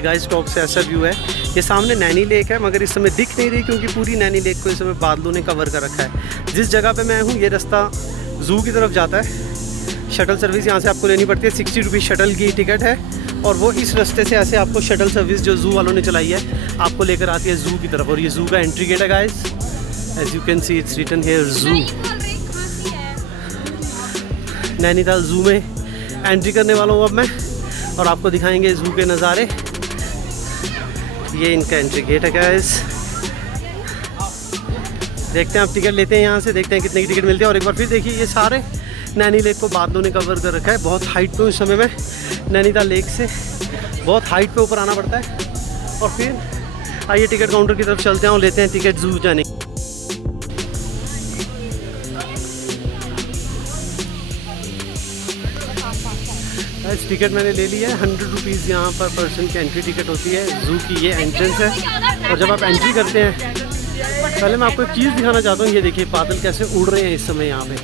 ये guys top से ऐसा व्यू है। ये सामने नैनी लेक है मगर इस समय दिख नहीं रही क्योंकि पूरी नैनी लेक को इस समय बादलों ने कवर कर रखा है। जिस जगह पे मैं हूँ ये रास्ता ज़ू की तरफ जाता है। शटल सर्विस यहाँ से आपको लेनी पड़ती है, 60 रुपीज़ शटल की टिकट है। और वो इस रास्ते से ऐसे आपको शटल सर्विस जो ज़ू वालों ने चलाई है आपको लेकर आती है ज़ू की तरफ। और ये ज़ू का एंट्री गेट है guys, as you can see it's written here zoo. Nainital zoo में एंट्री करने वाला हूँ अब मैं और आपको दिखाएंगे ज़ू के नज़ारे। ये इनका एंट्री गेट है गाइस। देखते हैं आप टिकट लेते हैं यहाँ से, देखते हैं कितने की टिकट मिलती है। और एक बार फिर देखिए ये सारे नैनी लेक को बादलों ने कवर कर रखा है। बहुत हाइट पे इस समय में नैनीताल लेक से बहुत हाइट पे ऊपर आना पड़ता है। और फिर आइए टिकट काउंटर की तरफ चलते हैं और लेते हैं टिकट ज़ू जाने। टिकट मैंने ले लिया है, 100 रुपीज़ यहाँ पर पर्सन की एंट्री टिकट होती है। ज़ू की ये एंट्रेंस है और जब आप एंट्री करते हैं पहले मैं आपको एक चीज़ दिखाना चाहता हूँ। ये देखिए बादल कैसे उड़ रहे हैं इस समय यहाँ पे,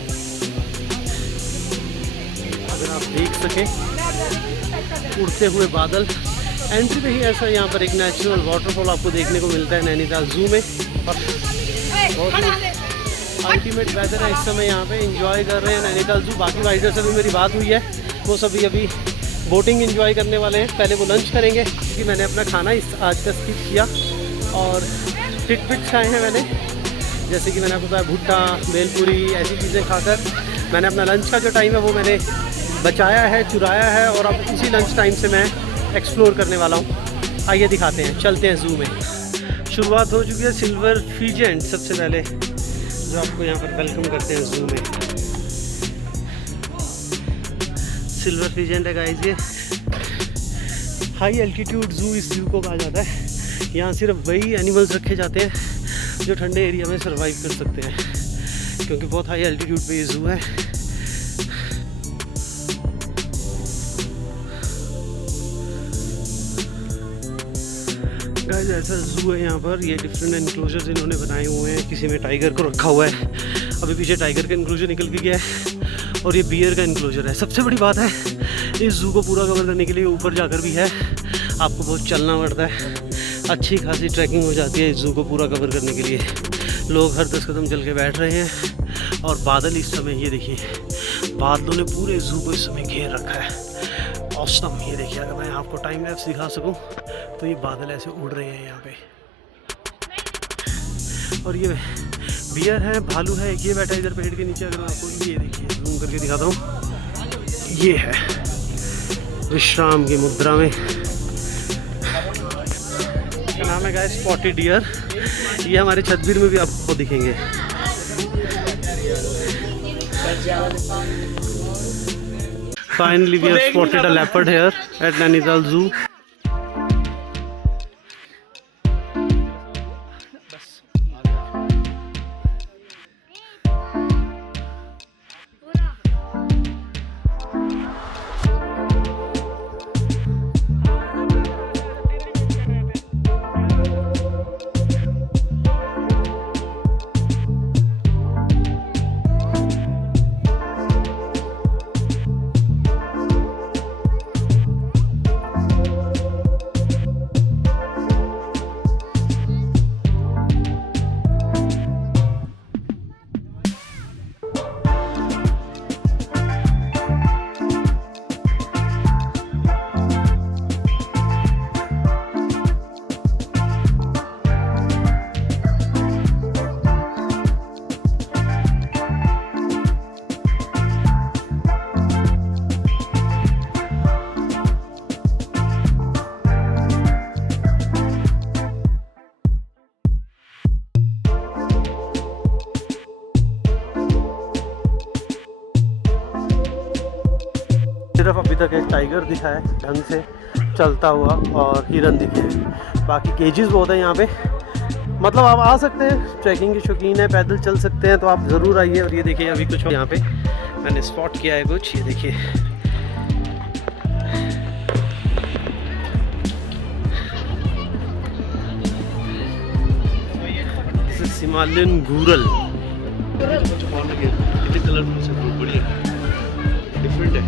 अगर आप देख सकें उड़ते हुए बादल। एंट्री पे ही ऐसा यहाँ पर एक नेचुरल वाटरफॉल आपको देखने को मिलता है नैनीताल ज़ू में। और बहुत ही अल्टीमेट वेदर है इस समय यहाँ पे, एंजॉय कर रहे हैं नैनीताल ज़ू। बाकी राइडर से भी मेरी बात हुई है, वो सभी अभी बोटिंग एंजॉय करने वाले हैं। पहले वो लंच करेंगे क्योंकि मैंने अपना खाना आज का स्किप किया और टिट खाए हैं मैंने। जैसे कि मैंने आपको बताया भुट्टा, भेलपूरी ऐसी चीज़ें खाकर मैंने अपना लंच का जो टाइम है वो मैंने बचाया है, चुराया है। और अब इसी लंच टाइम से मैं एक्सप्लोर करने वाला हूँ। आइए दिखाते हैं, चलते हैं ज़ू में। शुरुआत हो चुकी है सिल्वर फीजेंट सबसे पहले जो आपको यहाँ पर वेलकम करते हैं ज़ू में। सिल्वर फीजेंट है गाइस ये। हाई एल्टीट्यूड ज़ू इस ज़ू को कहा जाता है। यहाँ सिर्फ वही एनिमल्स रखे जाते हैं जो ठंडे एरिया में सर्वाइव कर सकते हैं क्योंकि बहुत हाई एल्टीट्यूड पे ये ज़ू है। गाइस ऐसा ज़ू है यहाँ पर। ये डिफरेंट एनक्लोजर्स इन्होंने बनाए हुए हैं। किसी में टाइगर को रखा हुआ है, अभी पीछे टाइगर का एनक्लोजर निकल के गया है और ये बियर का एनक्लोजर है। सबसे बड़ी बात है इस ज़ू को पूरा कवर करने के लिए ऊपर जाकर भी है, आपको बहुत चलना पड़ता है। अच्छी खासी ट्रैकिंग हो जाती है इस ज़ू को पूरा कवर करने के लिए। लोग हर 10 कदम चल के बैठ रहे हैं और बादल इस समय ये देखिए बादलों ने पूरे ज़ू को इस समय घेर रखा है। ऑसम। ये देखिए अगर मैं आपको टाइम लैप्स दिखा सकूं तो ये बादल ऐसे उड़ रहे हैं यहाँ पे। और ये बियर है, भालू है, ये बैठा है इधर पेड़ के नीचे। अगर मैं आपको ये देखिए जूम करके दिखाता हूँ, ये है विश्राम की मुद्रा में। इसका नाम है गाइस स्पॉटेड डियर। ये हमारे छतबीर में भी आपको दिखेंगे। Finally we have spotted a leopard here at Nainital Zoo. सिर्फ अभी तक एक टाइगर दिखा है ढंग से चलता हुआ और हिरन दिखे हैं। बाकी केजेस बहुत है यहाँ पे। मतलब आप आ सकते हैं, ट्रैकिंग के शौकीन है, पैदल चल सकते हैं तो आप ज़रूर आइए। और ये देखिए अभी कुछ यहाँ पे मैंने स्पॉट किया है कुछ, ये देखिए हिमालयन घूरल। कितने कलरफुल से बहुत बढ़िया डिफरेंट है।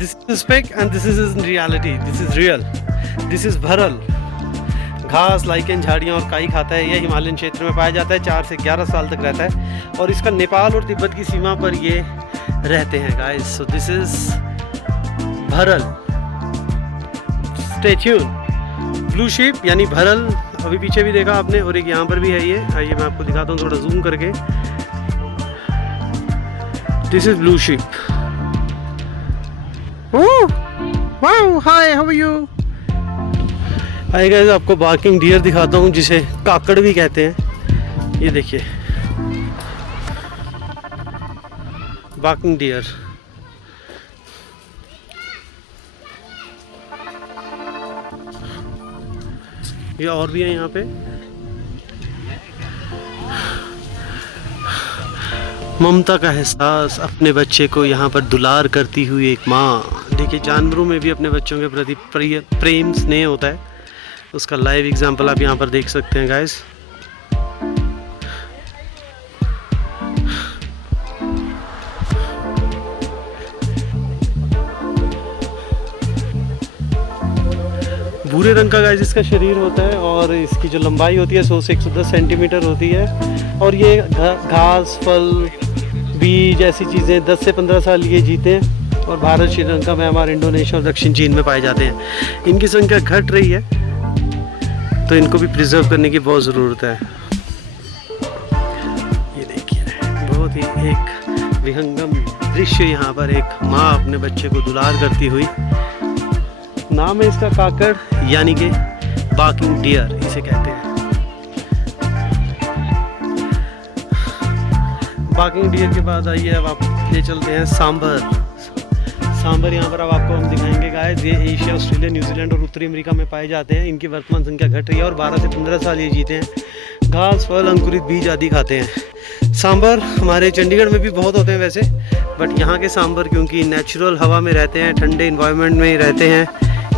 This is spec and this is in reality, this is real, this is भरल। घास, लाइकेन, झाड़ियाँ और काई खाता है। यह हिमालयन क्षेत्र में पाया जाता है, 4 से 11 साल तक रहता है और इसका नेपाल और तिब्बत की सीमा पर ये रहते हैं गाइस। सो दिस इज भरल। Stay tune. ब्लू शीप यानी भरल, अभी पीछे भी देखा आपने, और एक यहाँ पर भी है ये। आइए मैं आपको दिखाता हूँ थोड़ा जूम करके। This is blue sheep. Wow, hi, how are you? आइए गाइस, आपको बार्किंग डियर दिखाता हूँ, जिसे काकड़ भी कहते हैं। ये देखिए, बार्किंग डियर। ये और भी है यहाँ पे। ममता का एहसास, अपने बच्चे को यहाँ पर दुलार करती हुई एक माँ। देखिए, जानवरों में भी अपने बच्चों के प्रति प्रेम स्नेह होता है, उसका लाइव एग्जांपल आप यहाँ पर देख सकते हैं गाइस। भूरे रंग का गाइस इसका शरीर होता है और इसकी जो लंबाई होती है 100 से 110 सेंटीमीटर होती है। और ये घास, फल, बीज ऐसी चीज़ें 10 से 15 साल ये जीते हैं और भारत, श्रीलंका, म्यांमार, इंडोनेशिया और दक्षिण चीन में पाए जाते हैं। इनकी संख्या घट रही है, तो इनको भी प्रिजर्व करने की बहुत ज़रूरत है। ये देखिए, बहुत ही एक विहंगम दृश्य यहाँ पर, एक माँ अपने बच्चे को दुलार करती हुई। नाम है इसका काकड़, यानी कि बार्किंग डियर इसे कहते हैं। बार्किंग डियर के बाद आइए अब आप ले चलते हैं सांभर। सांभर यहाँ पर अब आपको हम दिखाएंगे गाइस। ये एशिया, ऑस्ट्रेलिया, न्यूजीलैंड और उत्तरी अमेरिका में पाए जाते हैं। इनकी वर्तमान संख्या घट रही है और 12 से 15 साल ये जीते हैं। घास, फल, अंकुरित बीज आदि खाते हैं। सांभर हमारे चंडीगढ़ में भी बहुत होते हैं वैसे, बट यहाँ के सांभर क्योंकि नेचुरल हवा में रहते हैं, ठंडे इन्वायरमेंट में रहते हैं,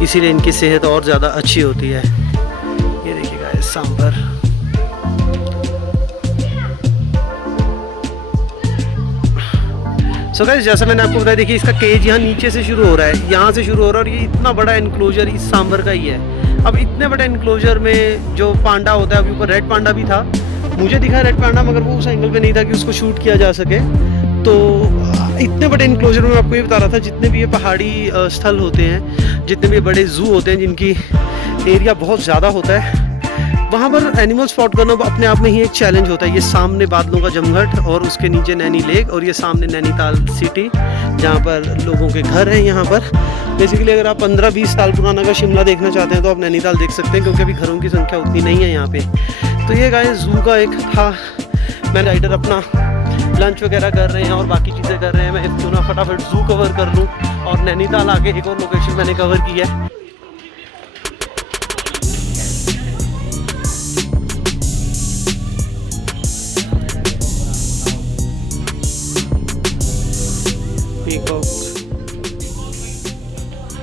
इसीलिए इनकी सेहत और ज़्यादा अच्छी होती है। ये देखिए गाइस, सांभर। सो गाइस, जैसा मैंने आपको बताया, देखिए इसका केज यहाँ नीचे से शुरू हो रहा है, यहाँ से शुरू हो रहा है और ये इतना बड़ा इनक्लोजर इस सांभर का ही है। अब इतने बड़े इनक्लोजर में जो पांडा होता है, अभी ऊपर रेड पांडा भी था, मुझे दिखा रेड पांडा, मगर वो उस एंगल पे नहीं था कि उसको शूट किया जा सके। तो इतने बड़े इनक्लोजर में मैं आपको ये बता रहा था, जितने भी ये पहाड़ी स्थल होते हैं, जितने भी बड़े जू होते हैं जिनकी एरिया बहुत ज़्यादा होता है, वहाँ पर एनिमल स्पॉट करना अपने आप में ही एक चैलेंज होता है। ये सामने बादलों का जमघट और उसके नीचे नैनी लेक और ये सामने नैनीताल सिटी, जहाँ पर लोगों के घर हैं। यहाँ पर बेसिकली अगर आप 15-20 साल पुराना का शिमला देखना चाहते हैं तो आप नैनीताल देख सकते हैं, क्योंकि अभी घरों की संख्या उतनी नहीं है यहाँ पे। तो ये गाइस जू का एक था। मैं राइडर अपना लंच वगैरह कर रहे हैं और बाकी चीज़ें कर रहे हैं, मैं क्यों ना फटाफट जू कवर कर लूँ। और नैनीताल आगे एक और लोकेशन मैंने कवर की है।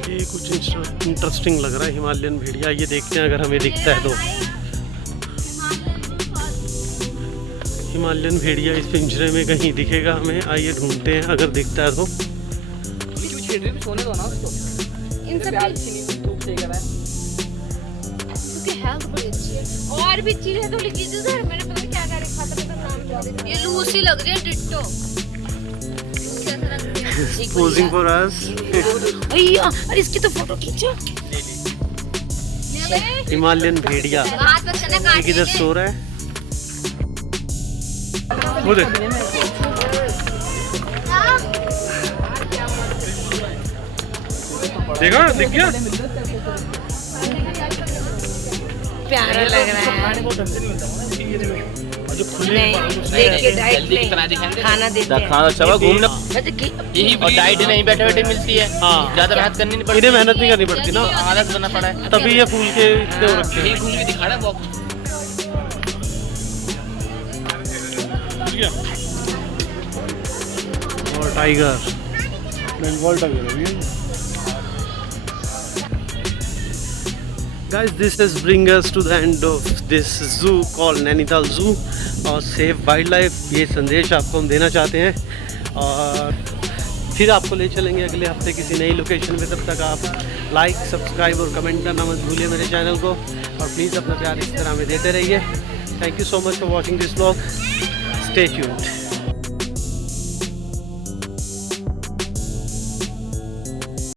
ये कुछ इंटरेस्टिंग लग रहा है, हिमालयन भेड़िया। ये देखते हैं अगर हमें दिखता है तो। हिमालयन भेड़िया इस पिंजरे में कहीं दिखेगा हमें, आइए ढूंढते हैं अगर दिखता है तो। और भी चीजें तो लिखी थी सर, मैंने पता नहीं क्या क्या लिखा था, पता नाम क्या था। ये लूसी लग रही है, डिट्टो। Posing for us. भैया, अरे इसकी तो फोटो खींचो। हिमालयन भेड़िया ये किधर सो रहा है, वो देख। देखा, दिख गया, प्यारा लग रहा है। खाना देते हैं, खाना अच्छा घूमना, यही और डाइट नहीं बैठे बैठे मिलती है। हाँ, ज्यादा मेहनत करनी नहीं पड़ती, इन्हें मेहनत नहीं करनी पड़ती ना, आलस बनना पड़ा है, तभी ये फूल के इतने हो रखे यही घूम के दिखा रहा है बॉक्स। और tiger, Bengal tiger. Guys, this is bring us to the end of this zoo called Nainital Zoo और सेव वाइल्ड लाइफ। ये संदेश आपको हम देना चाहते हैं और फिर आपको ले चलेंगे अगले हफ्ते किसी नई लोकेशन पे। तब तक आप लाइक, सब्सक्राइब और कमेंट करना मत भूलिए मेरे चैनल को, और प्लीज़ अपना प्यार इस तरह में देते रहिए। Thank you so much for watching this vlog. Stay tuned.